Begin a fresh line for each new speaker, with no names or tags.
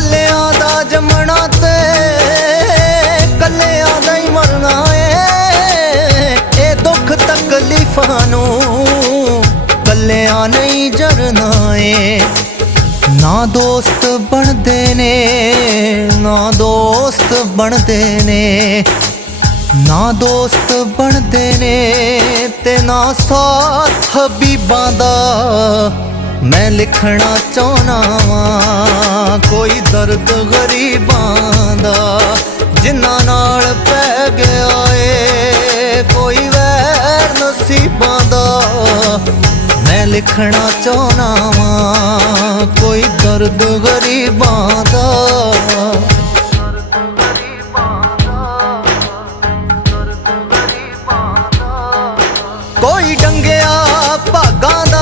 ਕੱਲਿਆਂ ਦਾ ਜੰਮਣਾ ਤੇ, ਕੱਲਿਆਂ ਦਾ ਹੀ ਮਰਨਾ ਏ। ਇਹ ਦੁੱਖ ਤਕਲੀਫਾਂ ਨੂੰ ਕੱਲਿਆਂ ਨਹੀਂ ਜਰਨਾ ਏ। ਨਾ ਦੋਸਤ ਬਣਦੇ ਨੇ, ਨਾ ਦੋਸਤ ਬਣਦੇ ਨੇ। ਨਾ ਦੋਸਤ ਬਣਦੇ ਨੇ ਤੇ ਨਾ ਸਾਥ ਹਬੀਬਾਂ ਦਾ ਮੈਂ ਲਿਖਣਾ ਚਾਹਨਾ ਵਾਂ। ਦਰਦ ਗਰੀਬਾਂ ਦਾ, ਜਿਨ੍ਹਾਂ ਨਾਲ ਪੈ ਗਿਆ ਏ, ਕੋਈ ਵੈਰ ਨਸੀਬਾਂ ਦਾ। ਮੈਂ ਲਿਖਣਾ ਚਾਹਨਾ ਵਾਂ, ਕੋਈ ਦਰਦ ਗਰੀਬਾਂ ਦਾ। ਕੋਈ ਡੰਗਿਆ ਭਾਗਾਂ ਦਾ